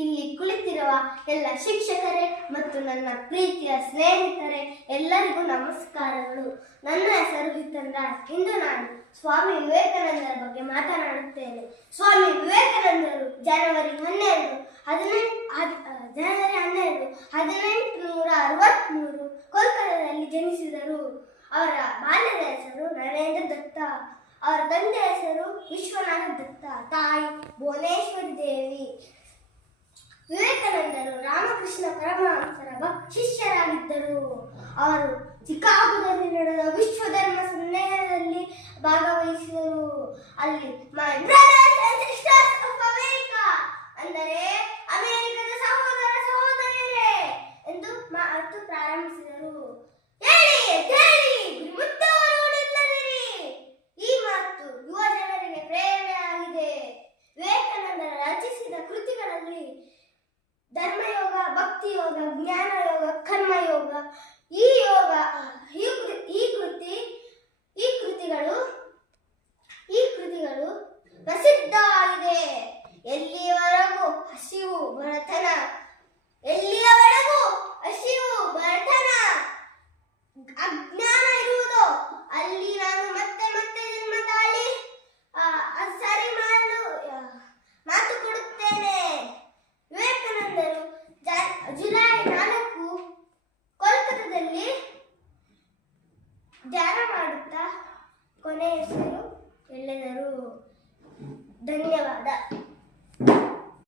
ಇಲ್ಲಿ ಕುಳಿತಿರುವ ಎಲ್ಲ ಶಿಕ್ಷಕರೇ ಮತ್ತು ನನ್ನ ಪ್ರೀತಿಯ ಸ್ನೇಹಿತರೆ, ಎಲ್ಲರಿಗೂ ನಮಸ್ಕಾರಗಳು. ನನ್ನ ಹೆಸರು ಹಿತನ್ರಾಜ್. ಇಂದು ನಾನು ಸ್ವಾಮಿ ವಿವೇಕಾನಂದರ ಬಗ್ಗೆ ಮಾತನಾಡುತ್ತೇನೆ. ಸ್ವಾಮಿ ವಿವೇಕಾನಂದರು ಜನವರಿ 12, 1863 ಕೋಲ್ಕತ್ತಾದಲ್ಲಿ ಜನಿಸಿದರು. ಅವರ ಬಾಲ್ಯದ ಹೆಸರು ನರೇಂದ್ರ ದತ್ತ. ಅವರ ತಂದೆಯ ಹೆಸರು ವಿಶ್ವನಾಥ ದತ್ತ, ತಾಯಿ ಭುವನೇಶ್ವರಿ ದೇವಿ. ವಿವೇಕಾನಂದರು ರಾಮಕೃಷ್ಣ ಪರಮಹಂಸರ ಶಿಷ್ಯರಾಗಿದ್ದರು. ಅವರು ಚಿಕಾಗೋದಲ್ಲಿ ನಡೆದ ವಿಶ್ವ